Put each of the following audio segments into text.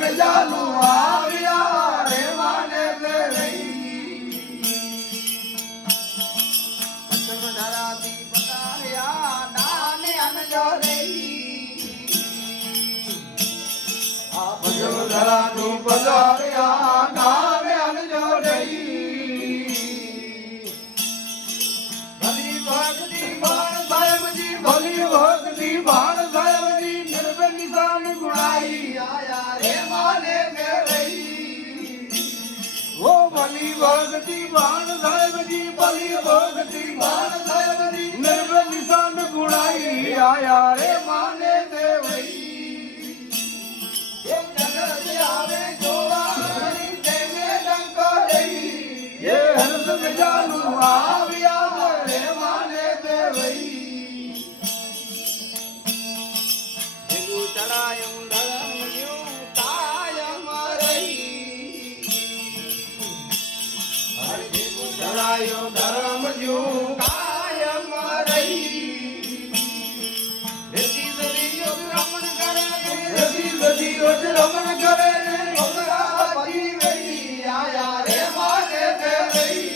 में जानू आविया रे माने दे रही पचम धराती पतारिया नाने अनजो रही पचम धराती पतारिया नाने अनजो रही भली भक्ति भाण साहेब जी भली भक्ति भाण साहेब जी निर्भय निशान गुणाई आया रे माने में रही वो भली भक्ति भाण साहेब जी भली भक्ति भाण साहेब जी निर्भय निशान गुणाई आया रे माने में रही ये जगत आवे जोड़ा हरि देवे डंका रही ये हर्ष में जानू आविया रे माने में रही चढ़ायूं धर्म यूं कायम रही हरि चढ़ायूं धर्म यूं कायम रही रति रमण करे रति रमण करे भगवाती रही आया रे माने दे रही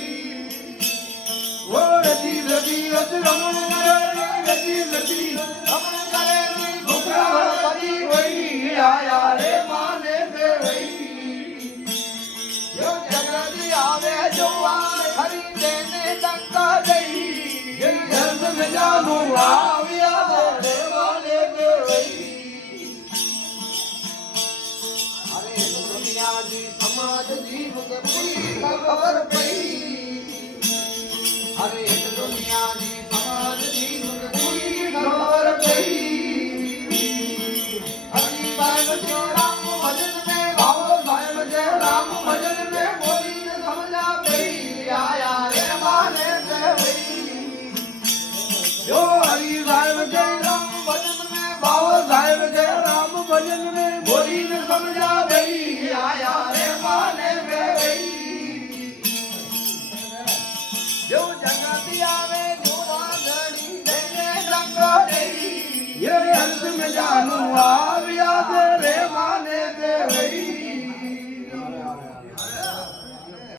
वो रति रमण करे रति रमण करे भगवाती रही आया रे माने दे रही यो जगत आवे जो हरि देने डंका दई ये जग में जानू आविया रे माने दे रही अरे दुनिया जी समाज जीव के पूरी खबर पई अरे दुनिया जी समाज जीव के पूरी खबर पई हरि साहिब जो राम भजन में भाव साहिब जो राम भजन में बोली न समझा गई आया रे माने दे रही जो हरि साहिब जो राम भजन में भाव साहिब जो राम भजन में बोली न समझा गई आया रे माने दे रही जो जगत